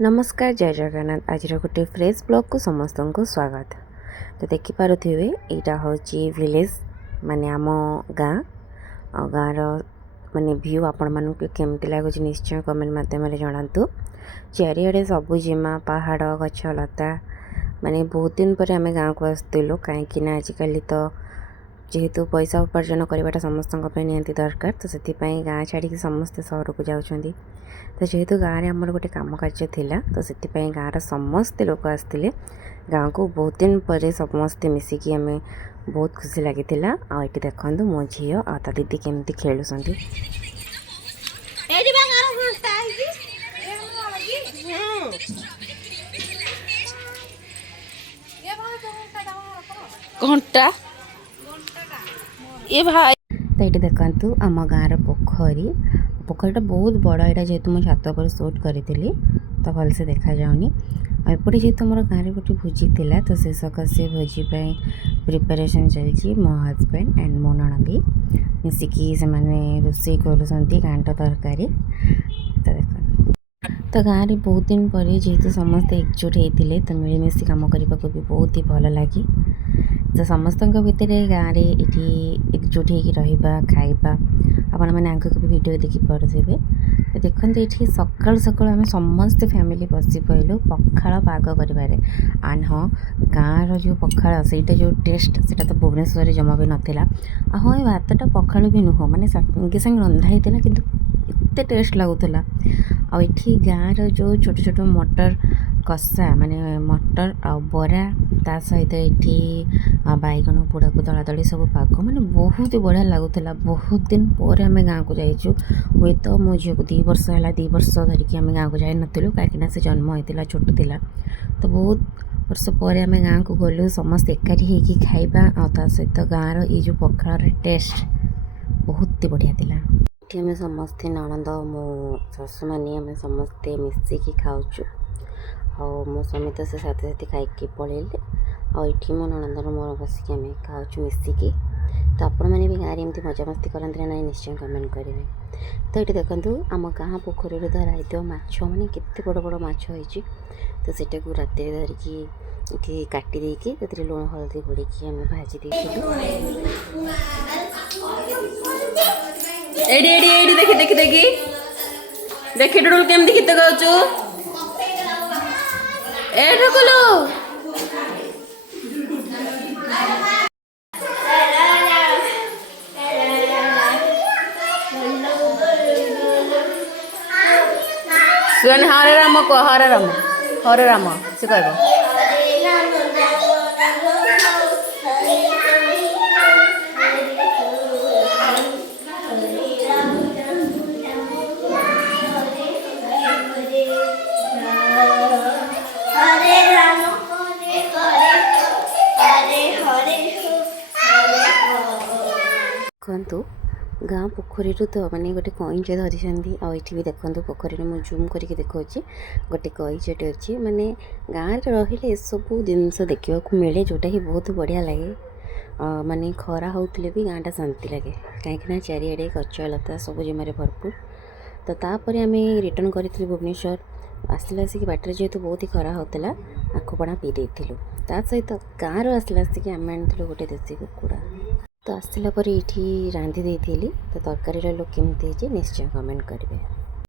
नमस्कार जय जगन्नाथ। आज गोटे फ्रेश ब्लॉग को समस्त को स्वागत। तो देखिपे यहाँ हूँ विलेज माने आम गाँ गाँव माने व्यू आपण मानक केमती लगुच निश्चय कमेंट मध्यम जनातु। चारिड़े सबुजिमा पहाड़ गछ लता माने बहुत दिन पर आम गाँव को आसलु कहीं आजिकल तो जेहेतु पैसा उपार्जन करवाटा समस्त निहांती दरकार। तो से गाँ छाड़ी समस्ते सहर को जाऊँच। तो जेहेतु गाँव में आमर गोटे कम कार्य थिला तो से गाँव समस्ते लोक आसते गाँव को बहुत दिन पर समस्ते मिसिकी आम बहुत खुशी लगी। आठ देखु मो झी आ दीदी केमती खेलुंट। घंटा ये भाई तो ये देखु आम गाँव पोखरी पोखरीटा बहुत बड़। यहाँ जेहेतु मुझे छात पर सुट करी तो भलसे देखा जाऊनी। एपटे जेहेतु मोर गाँव में गोटे भोजी थिला तो से सकाशे भोजी प्रिपेरेसन चलती। मो हजबैंड एंड मो नणंदी मिसिकी से माने रोषे करुँच घांट तरकारी। तो देख तो गाँव में बहुत दिन पर जेहेतु समस्ते एकजुट होते तो मिलमिशि कम करने को भी बहुत ही भल लगे। तो समस्त भितर गाँव में ये एकजुट होगा खाइबा आपण मैंने आगे भी वीडियो देखी पारे। तो देखते ये सकाल सकाल आम समस्ते फैमिली बसी पड़ू पखाड़ पाग कर। आन हाँ गाँव जो पखाड़ से जो टेस्ट से तो भुवनेश्वर जमा भी नाला। हाँ ये भातटा पखाड़ भी नुह माने संगे संगे रंधा होता कि एत टेस्ट लगुला। आठी गाँव जो छोट छोट मटर कषा माने मटर आ बरा ता सहित ये बैगन पोड़ा को दला दली सब पाग माने बहुत बढ़िया लगुला। बहुत दिन पर आम गाँव को जाइचु हुए तो मो झील को 2 वर्ष है 2 वर्ष धरिकी आम गाँव को जाई नथिलु कहीं से जन्म होता छोट थिला। तो बहुत वर्ष पर आम गाँव को गलु समस्त एकाठी होगी खाइबा आ सहित गाँव ये जो पखाड़ टेस्ट बहुत ही बढ़िया थिला। ये आम समस्ते नणंद मो शाशु मानी आम समस्ते मिसिकी खाऊचु। मो स्वामी तो से साथी साथी खाई पलैले आठी मो नणंदर मोर बसिक आम खाऊचु मिसिकी। तो आपण मैंने भी गाँव में मजामस्ती करते ना निश्चय कमेंट करेंगे। तो ये देखो आम गाँ पोखरी धरा माछ मैंने केते बड़ बड़ माछ होती। तो सेटा को रात धरिकी काटी देकी लुण हलदी घोड़ी आम भाजी देखी देखी देखी देखी डुडुल केमती गीत गाउचु ए ढकुलु सुन हरे राम कह हरे राम से कह देखु गाँ पोखरी तो मैंने गोटे कईच धरी आठी भी देखो पोखरी में जूम करके देखा गोटे कईचटे अच्छी माने गाँव रही सब जिनस देखा मिले जोटा कि बहुत बढ़िया लगे। माने खरा होते भी गाँटा शांति लगे कहीं चारिड़े गच लता सब जमार भरपूर। तो तापर आम रिटर्न करी भुवनेश्वर आसला आसिक बाटर जेहेतु बहुत ही खरा होता आखुपणा पी देलु। ता सहित गाँव आसला आसिक आम आनी गोटे देसी कुकुड़ा। तो आसला पर ये रांधि देती तो तरकारी लोक केमती निश्चय कमेंट करेंगे।